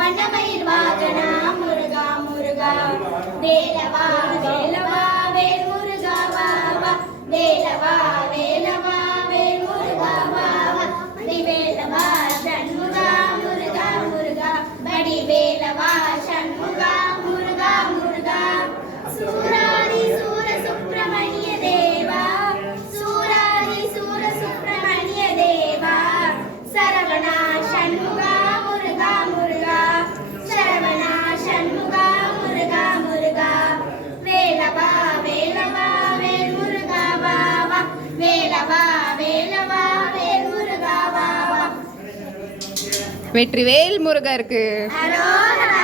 வண்ணமயில் வாகனா முருகா முருகா வேலவா வேலவா வேல் முருகா வா வா வேலவா வேலவா வேல் முருகா வா வா வேலவா சண்முகா முருகா முருகா படி வேலவா சண்முகா முருகா முருகா சூராதி சூர சுப்பிரமணிய தேவா சூராதி சூர சுப்பிரமணிய தேவா சரவணா சண்முகா முருகா முருகா சரவணா சண்முகா முருகா முருகா வேலவா வேலவா வேல் முருகா வா வா வேலவா வேலவா வேல் முருகா வா வா வெற்றிவேல் முருகருக்கு அரோகரா.